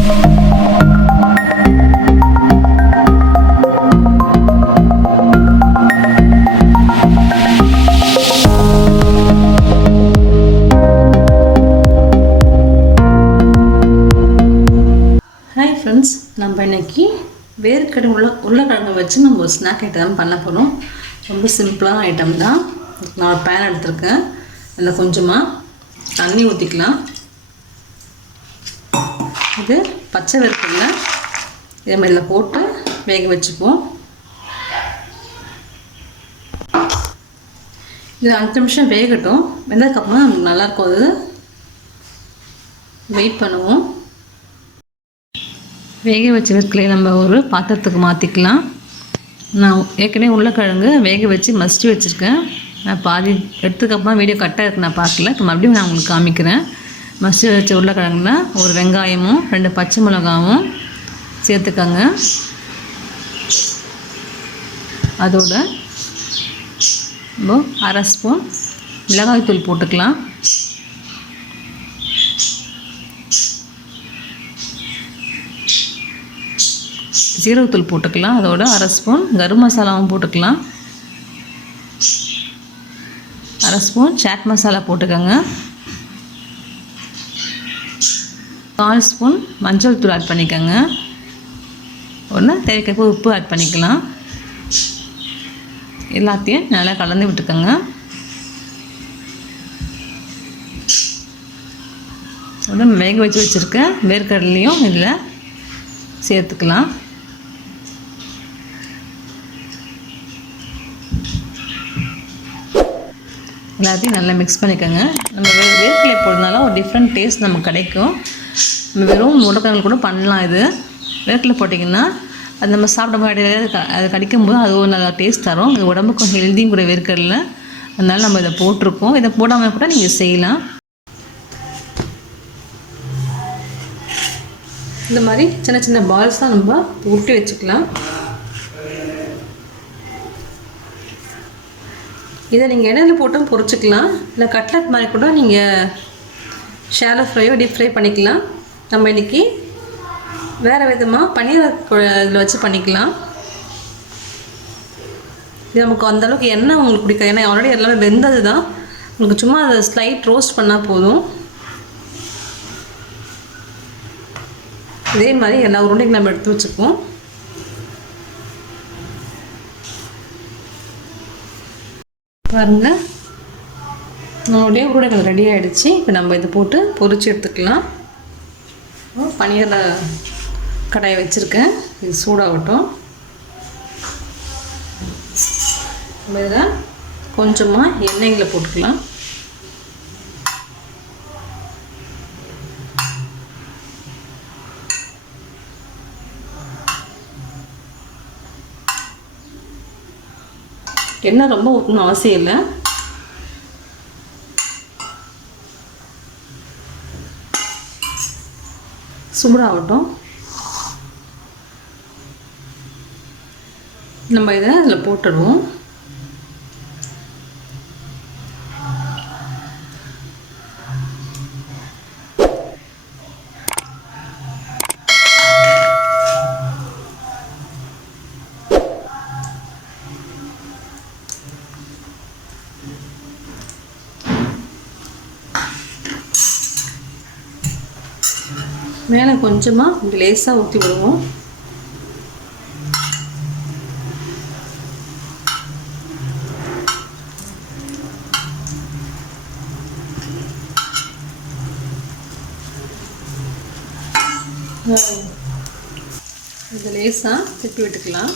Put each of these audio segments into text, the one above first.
Hi friends, நம்ம இன்றைக்கி வேர்க்கடலை உருளைக்கிழங்கு வச்சு நம்ம ஒரு ஸ்நாக் ஐட்டம் பண்ண போகிறோம். ரொம்ப சிம்பிளான ஐட்டம் தான். நான் ஒரு பேன் எடுத்திருக்கேன். அதில் கொஞ்சமாக தண்ணி ஊற்றிக்கலாம். இது பச்சை வேர்க்கடலை இதே மாதிரில போட்டு வேக வச்சுப்போம். இது 5 நிமிஷம் வேகட்டும். வெந்ததுக்கப்புறம் நமக்கு நல்லாயிருக்கும். அது வெயிட் பண்ணுவோம். வேக வச்ச வேர்க்கடலையை நம்ம ஒரு பாத்திரத்துக்கு மாற்றிக்கலாம். நான் ஏற்கனவே உருளைக்கிழங்கு வேக வச்சு மசிச்சு வச்சுருக்கேன். நான் பாதி எடுத்துக்கப்புறமா வீடியோ கட்டாக இருக்கு, நான் பார்க்கல. இப்போ மறுபடியும் நான் உங்களுக்கு காமிக்கிறேன். மசிச்சு வச்ச உருளைக்கிழங்குல ஒரு வெங்காயமும் 2 பச்சை மிளகாவும் சேர்த்துக்கோங்க. அதோட இப்போ 1/2 ஸ்பூன் மிளகாய்த்தூள் போட்டுக்கலாம். ஜீரகத்தூள் போட்டுக்கலாம். அதோட 1/2 ஸ்பூன் கரம் மசாலாவும் போட்டுக்கலாம். 1/2 ஸ்பூன் சாட் மசாலா போட்டுக்கோங்க. 4 ஸ்பூன் மஞ்சள் தூள் ஆட் பண்ணிக்கோங்க. தேவைக்கேற்ப உப்பு ஆட் பண்ணிக்கலாம். எல்லாத்தையும் நல்லா கலந்து விட்டுக்கோங்க. வேக வச்சு வச்சுருக்க வேர்க்கடலையும் இதில் சேர்த்துக்கலாம். எல்லாத்தையும் நல்லா மிக்ஸ் பண்ணிக்கோங்க. நம்ம வேர்க்கடலை போடுறதுனால ஒரு டிஃப்ரெண்ட் டேஸ்ட் நமக்கு கிடைக்கும். நம்ம வெறும் உருளைக்கிழங்கு கூட பண்ணலாம். இது வேர்க்கடலை போட்டிங்கன்னா அது நம்ம சாப்பிடும்போது அது கடிக்கும்போது அது ஒரு நல்லா டேஸ்ட் தரும். இது உடம்புக்கும் ஹெல்த்தியும் கூட வேர்க்கடலை. அதனால நம்ம இதை போட்டிருக்கோம். இதை போடாமல் கூட நீங்கள் செய்யலாம். இந்த மாதிரி சின்ன சின்ன பால்ஸாக நம்ம ஊட்டி வச்சுக்கலாம். இதை நீங்கள் எண்ணெயில் போட்டும் பொரிச்சிக்கலாம். இல்லை கட்லட் மாதிரி கூட நீங்கள் ஷாலோ ஃப்ரையோ டீப் ஃப்ரை பண்ணிக்கலாம். நம்ம இன்றைக்கி வேறு விதமாக பன்னீர் இதில் வச்சு பண்ணிக்கலாம். இது நமக்கு அந்தளவுக்கு எண்ணெய் உங்களுக்கு பிடிக்காது. ஏன்னா ஆல்ரெடி எல்லாமே வெந்தது தான். உங்களுக்கு சும்மா அதை ஸ்லைட் ரோஸ்ட் பண்ணால் போதும். இதே மாதிரி எல்லா உருண்டையும் நம்ம எடுத்து வச்சுப்போம். பாருங்க, நம்மளுடைய உருளைகள் ரெடி ஆகிடுச்சு. இப்போ நம்ம இதை போட்டு பொரிச்சு எடுத்துக்கலாம். பனியார கடாயை வச்சுருக்கேன். இது சூடாகட்டும். நம்ம இதில் கொஞ்சமாக எண்ணெய்களை போட்டுக்கலாம். எண்ணெய் ரொம்ப ஊற்றணும் அவசியம் இல்லை. சூடாகட்டும். நம்ம இதை அதில் போட்டுடுவோம். மேலே கொஞ்சமாக லேசாக ஊற்றி விடுவோம். இது லேசாக திருப்பி விட்டுக்கலாம்.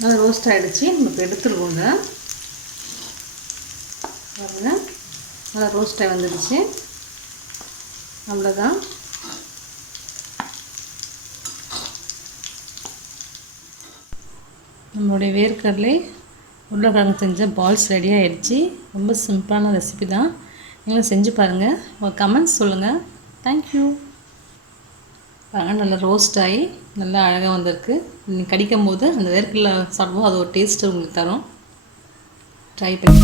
நல்லா ரோஸ்ட் ஆகிடுச்சு. நம்ம எடுத்துருவோங்க. பாருங்க, நல்லா ரோஸ்ட் ஆகி வந்துடுச்சு. அவ்வளோதான். நம்மளுடைய வேர்க்கடலை உருளைக்கிழங்கு செஞ்ச பால்ஸ் ரெடி ஆகிடுச்சு. ரொம்ப சிம்பிளான ரெசிபி தான். நீங்களும் செஞ்சு பாருங்கள். உங்கள் கமெண்ட்ஸ் சொல்லுங்கள். தேங்க்யூ. பாருங்கள், நல்லா ரோஸ்ட் ஆகி நல்லா அழகாக வந்திருக்கு. நீங்கள் கடிக்கும் போது அந்த வேர்க்கடலை சாப்பிடும்போது அது ஒரு டேஸ்ட்டு உங்களுக்கு தரும். ட்ரை பண்ணி